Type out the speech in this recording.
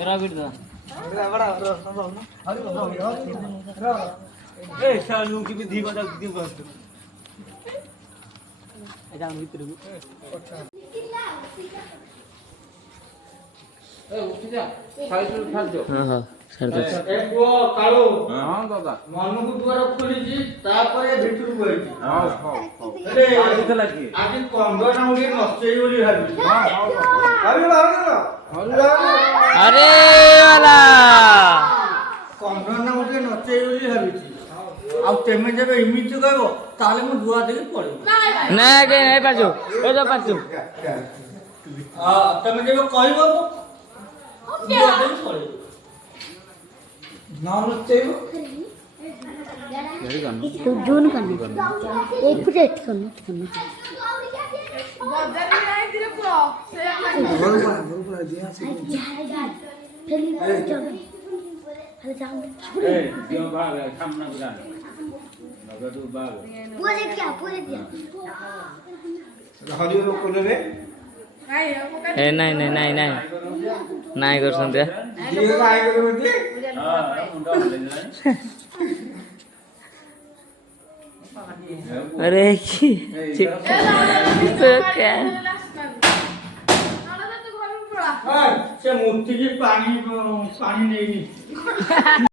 এরা বিট দা এ শানু কি বিধি বাজা দিদি বস এটা আমি ভিতরে এ উঠি যা সাইকেল খাদ্য হ্যাঁ হ্যাঁ সাইকেল একো কালো হ্যাঁ দাদা মনকু দুয়ার খুলিছি তারপরে ভিতরু গইছি হ্যাঁ হ্যাঁ এরে আদিতে লাগি আদি কন্ডনা উড়ি নষ্টই বলি ভাবি হ্যাঁ ভাবি ভাবি আরে वाला কন্ডনা উড়ি নষ্টই বলি ভাবিছি ଆଉ ତେମେ ଯେବେ ଏମିତି କହିବ ତାହେଲେ ମୁଁ ଦୁଆ ଦେଇକି ପଳେଇବି ନା ଆଜ୍ଞା ନାଇଁ ପାଛୁ ଏ ଯା ପାଛୁ ତମେ ଯେବେ କହିବ ଦୁଆ ଦେଇକି ପଳେଇବି ନା ନଚେଇବ तो जून करना एक प्लेट करना बदल नहीं दिले को से दिया से ए दियो भाग सामने बुला नगद भाग पूरे दिया हरियो लोक रे ए नहीं नहीं नहीं नहीं नहीं कर संते दिए काय करे मते हां मुंडा ले जाए अरे की तो क्या नाला तो घर में पड़ा से मूर्ति की पानी पानी नहीं